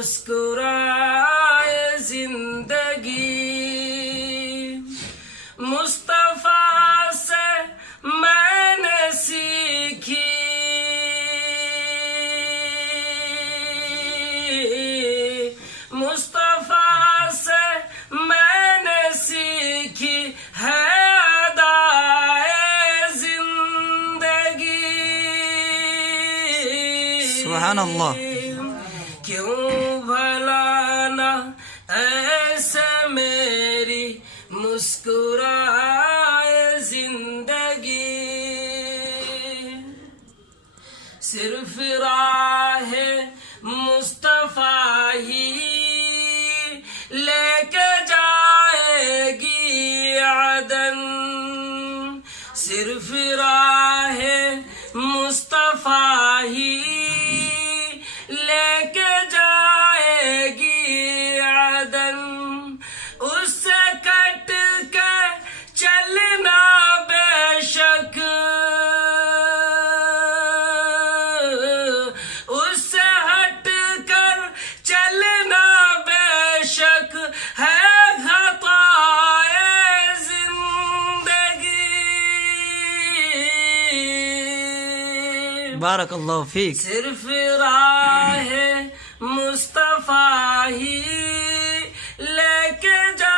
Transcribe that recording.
मुस्कुराए जिंदगी। मुस्तफा से मैंने सीखी मुस्तफा से मैंने सीखी है अदाए जिंदगी। सुभान अल्लाह। क्यों भला ना ऐसे मेरी मुस्कुराए जिंदगी। सिर्फ राह मुस्तफा ही लेके जाएगी अदन। सिर्फ राह मुस्तफा ही लेके जाएगी अदन। उससे कट के चलना बेशक उससे हट कर चलना बेशक है खताए जिंदगी। बारकल्लाहु फीक। सिर्फ राह मुस्तफा ही लेके जा